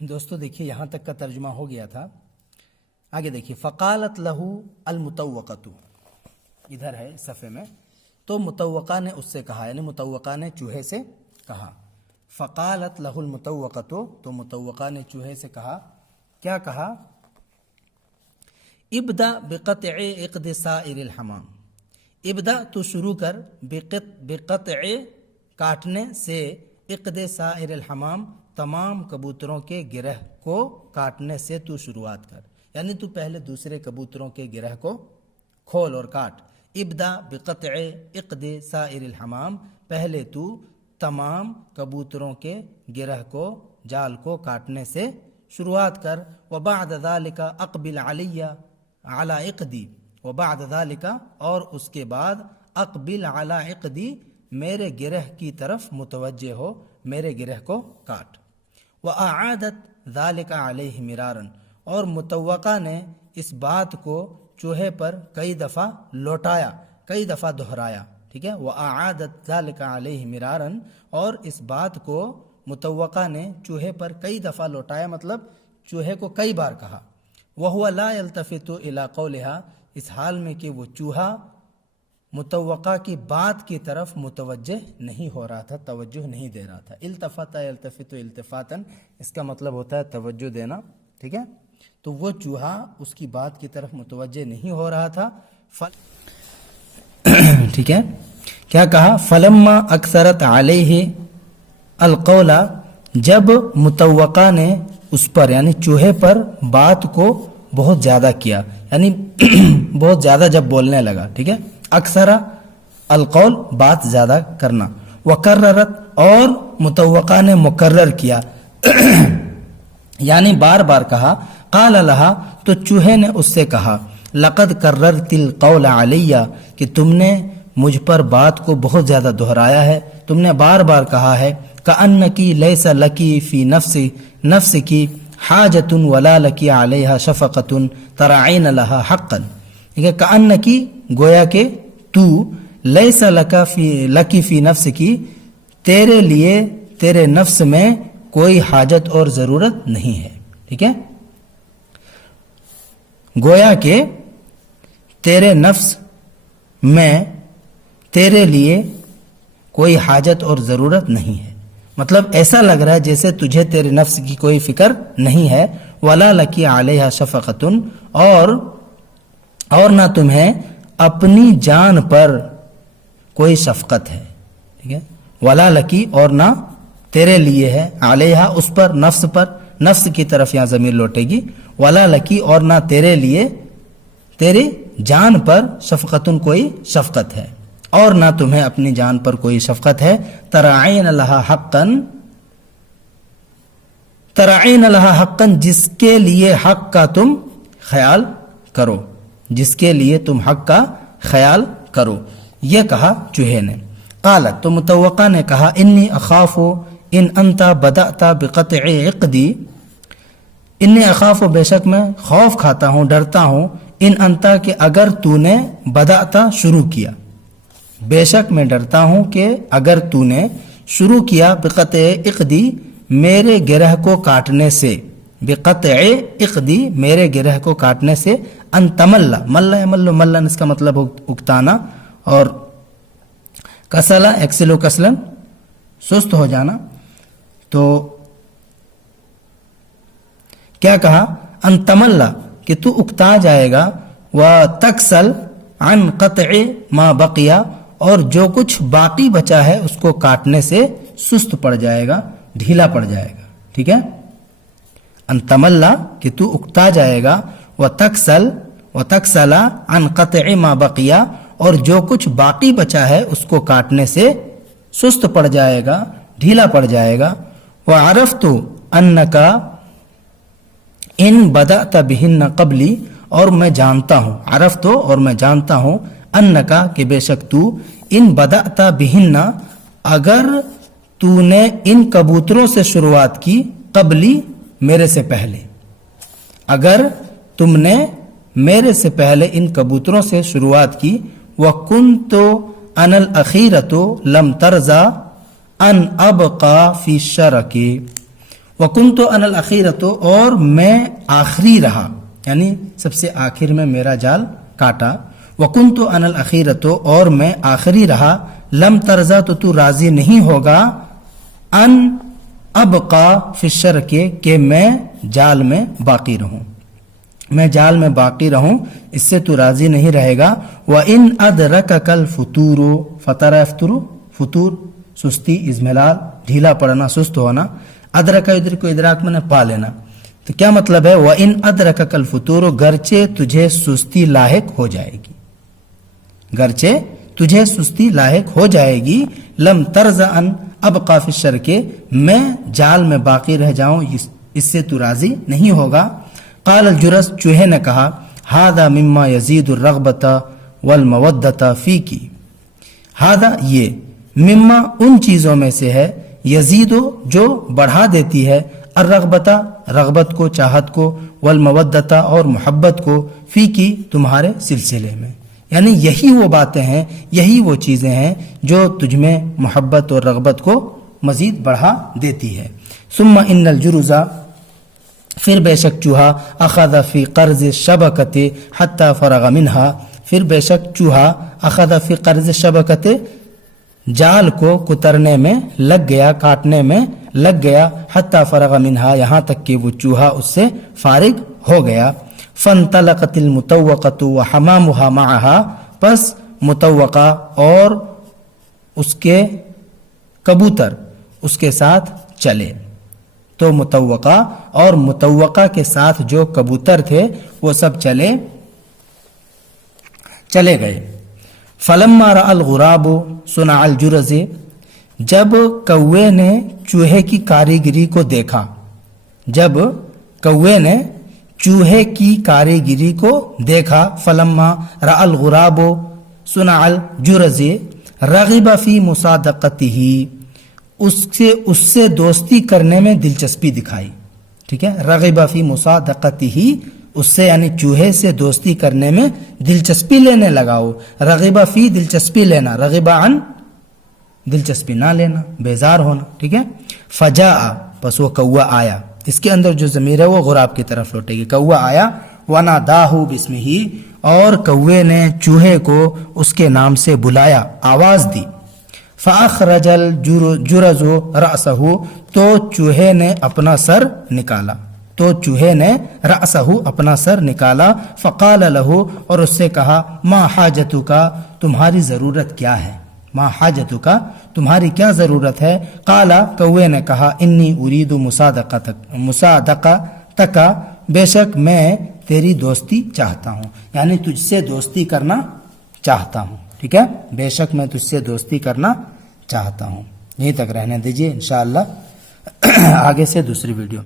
دوستو دیکھیے یہاں تک کا ترجمہ ہو گیا تھا. آگے دیکھیے فقالت لہو المتوقۃ، ادھر ہے صفحے میں. تو متوقع نے اس سے کہا، یعنی متوقع نے چوہے سے کہا. فقالت لہو المتوقۃ، تو متوقع نے چوہے سے کہا. کیا کہا؟ ابدا بقطع عقد سائر الحمام، ابدا تو شروع کر بقطع کاٹنے سے، عقد سائر الحمام تمام کبوتروں کے گرہ کو کاٹنے سے تو شروعات کر، یعنی تو پہلے دوسرے کبوتروں کے گرہ کو کھول اور کاٹ. ابدا بقطع عقد سائر الحمام، پہلے تو تمام کبوتروں کے گرہ کو، جال کو کاٹنے سے شروعات کر. وبعد ذلك اقبل علی عقدی، وبعد ذلك اور اس کے بعد اقبل علی عقدی میرے گرہ کی طرف متوجہ ہو، میرے گرہ کو کاٹ. وَأَعَادَتْ ذَلِكَ عَلَيْهِ مِرَارًا، اور متوقع نے اس بات کو چوہے پر کئی دفعہ لوٹایا، کئی دفعہ دہرایا. ٹھیک ہے، وَأَعَادَتْ ذَلِكَ عَلَيْهِ مِرَارًا، اور اس بات کو متوقع نے چوہے پر کئی دفعہ لوٹایا، مطلب چوہے کو کئی بار کہا. وَهُوَ لَا يَلْتَفِتُ إِلَىٰ قَوْلِهَا، اس حال میں کہ وہ چوہا متوقع کی بات کی طرف متوجہ نہیں ہو رہا تھا، توجہ نہیں دے رہا تھا. التفت یلتفت التفاتن، اس کا مطلب ہوتا ہے توجہ دینا. ٹھیک ہے، تو وہ چوہا اس کی بات کی طرف متوجہ نہیں ہو رہا تھا. ٹھیک ہے، کیا کہا؟ فلما اکثرت علیہ القول، جب متوقع نے اس پر یعنی چوہے پر بات کو بہت زیادہ کیا، یعنی بہت زیادہ جب بولنے لگا. ٹھیک ہے، اکثر القول بات زیادہ کرنا. وکررت، اور متوقع نے مکرر کیا یعنی بار بار کہا. قال لها، تو چوہے نے اس سے کہا، لقد کررت القول علی، کہ تم نے مجھ پر بات کو بہت زیادہ دہرایا ہے، تم نے بار بار کہا ہے. کأنکی لیس لکی فی نفسکی حاجت ولا لکی علیہا شفقت ترعین لها حقا. ٹھیک ہے، کأنکی گویا کہ تو، لیس لکی فی نفسکی تیرے لیے تیرے نفس میں کوئی حاجت اور ضرورت نہیں ہے. ٹھیک ہے، گویا کہ تیرے نفس میں تیرے لیے کوئی حاجت اور ضرورت نہیں ہے، مطلب ایسا لگ رہا ہے جیسے تجھے تیرے نفس کی کوئی فکر نہیں ہے. ولا لکی علیہا شفقت، اور نہ تمہیں اپنی جان پر کوئی شفقت ہے. ٹھیک ہے، ولا لکی اور نہ تیرے لیے ہے، علیہا اس پر، نفس پر، نفس کی طرف یہاں ضمیر لوٹے گی. ولا لکی اور نہ تیرے لیے، تیری جان پر، شفقتن کوئی شفقت ہے، اور نہ تمہیں اپنی جان پر کوئی شفقت ہے. ترعین لہا حقا، ترعین لہا حقا جس کے لیے حق کا تم خیال کرو، جس کے لیے تم حق کا خیال کرو. یہ کہا چوہے نے. قالت، تو متوقع نے کہا، انی اخاف ان انت بدأت بقطع عقدی، انی اخاف، بے شک میں خوف کھاتا ہوں، ڈرتا ہوں، ان انت کہ اگر تو نے، بدأت شروع کیا، بے شک میں ڈرتا ہوں کہ اگر تو نے شروع کیا، بقطع عقدی میرے گرہ کو کاٹنے سے، بقطع عقدی میرے گرہ کو کاٹنے سے، ان تمل، مل یمل ملن اس کا مطلب اکتانا، اور کسلا ایکسلو کسلن سست ہو جانا. تو کیا کہا؟ ان تمل، کہ تو اکتا جائے گا، وتکسل عن قطع ما بقیا، اور جو کچھ باقی بچا ہے اس کو کاٹنے سے سست پڑ جائے گا، ڈھیلا پڑ جائے گا. ٹھیک ہے، ان تمل، کہ تو اکتا جائے گا، وتکسل عن قطع ما بقیا، اور جو کچھ باقی بچا ہے اس کو کاٹنے سے سست پڑ جائے گا، ڈھیلا پڑ جائے گا. وعرفت انک ان بدأت بہن قبلی، اور میں جانتا ہوں، عرفت اور میں جانتا ہوں، انکا کہ بے شک تو، ان بدأت بہن اگر تو نے ان کبوتروں سے شروعات کی، قبلی میرے سے پہلے، اگر تم نے میرے سے پہلے ان کبوتروں سے شروعات کی. وَكُنْتُ أَنَا الْأَخِيرَةُ لَمْ تَرْضَى أَنْ أَبْقَى فِي الشَّرَكِ، وکنت انا الاخیرۃ، اور میں آخری رہا، یعنی سب سے آخر میں میرا جال کاٹا. وکنت انا الاخیرۃ، اور میں آخری رہا. لم ترضا، تو راضی نہیں ہوگا. ان ابقا فی الشرک، کہ میں جال میں باقی رہوں، میں جال میں باقی رہوں، اس سے تو راضی نہیں رہے گا. وَإِنْ أَدْرَكَكَ الْفُتُورُ، فَتَرَ يَفْتُرُ، فطور سستی، اضمحلال ڈھیلا پڑنا، سست ہونا. ادرک ادھر کو ادراک میں نے پا لینا، تو کیا مطلب ہے؟ وَإِنْ أَدْرَكَكَ الْفُتُورُ، گرچہ تجھے سستی لاحق ہو جائے گی، گرچہ تجھے سستی لاحق ہو جائے گی. لم ترض ان ابقا فی الشرک، میں جال میں باقی رہ جاؤں، اس سے تو راضی نہیں ہوگا. قال الجرس، چوہے نے کہا، هذا مما يزيد الرغبة والمودة فيك، هذا یہ، مما ان چیزوں میں سے ہے، یزید جو بڑھا دیتی ہے، الرغبت رغبت کو، چاہت کو، والمودۃ اور محبت کو، فی کی تمہارے سلسلے میں. یعنی یہی وہ باتیں ہیں، یہی وہ چیزیں ہیں جو تجھ میں محبت اور رغبت کو مزید بڑھا دیتی ہے. ثم ان الجرز، پھر بے شک چوہا، اخذ فی قرض الشبکۃ حتی فرغ منہا، پھر بے شک چوہا اخذ فی قرض الشبکۃ، جال کو کترنے میں لگ گیا، کاٹنے میں لگ گیا، حتی فرغ منہا، یہاں تک کہ وہ چوہا اس سے فارغ ہو گیا. فانطلقت المطوقۃ وحمامها معها، پس مطوقہ اور اس کے کبوتر اس کے ساتھ چلے. تو مطوقہ اور مطوقہ کے ساتھ جو کبوتر تھے وہ سب چلے گئے. فلما رأى الغراب صنع الجرز، جب کوے نے چوہے کی کاریگری کو دیکھا، جب کوے نے چوہے کی کاریگری کو دیکھا. فلما رأى الغراب صنع الجرز رغب فی مصادقتہ، اس سے دوستی کرنے میں دلچسپی دکھائی. ٹھیک ہے، رغب فی مصادقتہ، اس سے یعنی چوہے سے دوستی کرنے میں دلچسپی لینے لگا. وہ رغب فی دلچسپی لینا، رغب عن دلچسپی نہ لینا، بیزار ہونا. ٹھیک ہے. فجاء، پس وہ کوا آیا، اس کے اندر جو ضمیر ہے وہ غراب کی طرف لوٹے گی. کوا آیا، وناداہ باسمہ، اور کوے نے چوہے کو اس کے نام سے بلایا، آواز دی. فاخرج الجرز رأسہ، تو چوہے نے اپنا سر نکالا، تو چوہے نے رأسہ اپنا سر نکالا. فقال لہ، اور اس سے کہا، ما حاجتک، تمہاری ضرورت کیا ہے؟ ما حاجتک، تمہاری کیا ضرورت ہے؟ قال، کوے نے کہا، انی ارید مصادقتک، بے شک میں تیری دوستی چاہتا ہوں، یعنی تجھ سے دوستی کرنا چاہتا ہوں. ٹھیک ہے، بے شک میں تجھ سے دوستی کرنا چاہتا ہوں. یہیں تک رہنے دیجیے، انشاءاللہ آگے سے دوسری ویڈیو.